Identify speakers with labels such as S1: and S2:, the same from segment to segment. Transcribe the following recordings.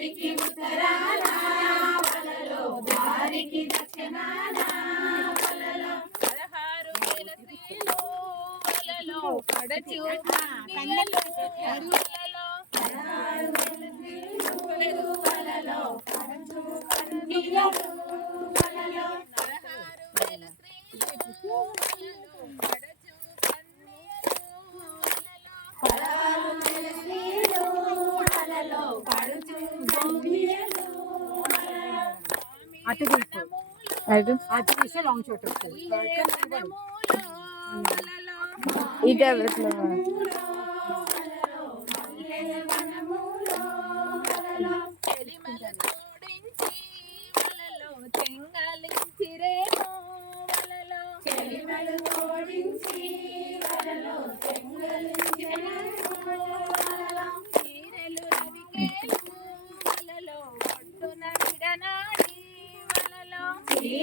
S1: సూర్యుడికి ఉత్తరాన వలలో వారికి దక్షిణాన వలలో
S2: పదహారు వేల స్త్రీలు వలలో పడచు
S1: పదహారు వేల స్త్రీలు వలలో పడచు కన్నీయలు వలలో
S2: పదహారు వేల స్త్రీలు వలలో పడచు కన్నీయలు వలలో
S1: పదహారు వేల స్త్రీలు వలలో పడుచు
S3: అటు తీసుకో. అటు? లాంగ్ షాట్ వస్తుంది.
S2: వలలో చెలిమలు
S1: ఓడించి వలలో చెంగలించెను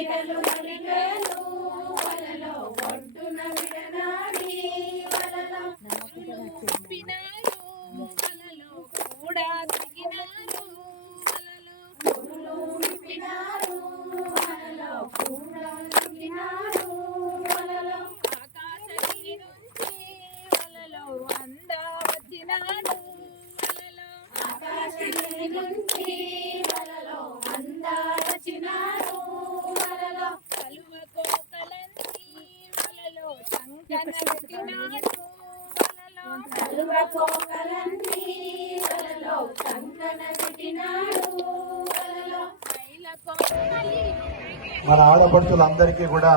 S1: వలలో
S4: మన ఆడపడుచులందరికీ కూడా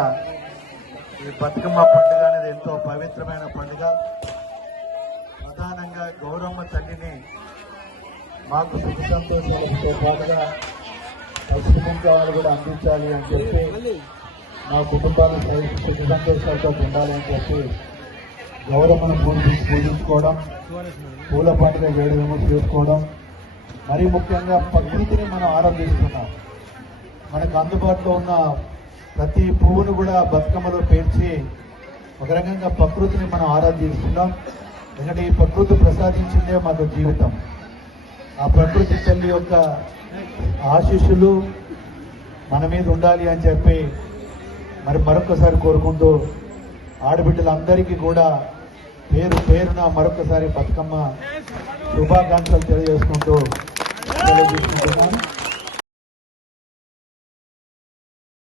S4: ఈ బతుకమ్మ పండుగ అనేది ఎంతో పవిత్రమైన పండుగ. ప్రధానంగా గౌరమ్మ తల్లిని మాకు సుఖ సంతోషాలతో పాటుగా పశ్చిమ కుంకాలు కూడా అందించాలి అని చెప్పి మా కుటుంబాలు సుఖ సంతోషాలతో ఉండాలి చెప్పి గౌరమ్మను పూజించి పూజించుకోవడం పూల పండుగ వేడుకలు చేసుకోవడం మరి ముఖ్యంగా ప్రకృతిని మనం ఆరాధిస్తున్నాం. మనకు అందుబాటులో ఉన్న ప్రతి పువ్వును కూడా బతుకమ్మలో పేర్చి ఒక రకంగా ప్రకృతిని మనం ఆరాధిస్తున్నాం. ఎందుకంటే ఈ ప్రకృతి ప్రసాదించిందే మాకు జీవితం. ఆ ప్రకృతి తల్లి యొక్క ఆశీస్సులు మన మీద ఉండాలి అని చెప్పి మరి మరొకసారి కోరుకుంటూ ఆడబిడ్డలందరికీ కూడా పేరు పేరున మరొకసారి బతుకమ్మ శుభాకాంక్షలు తెలియజేసుకుంటూ తెలియజేసుకుంటున్నాను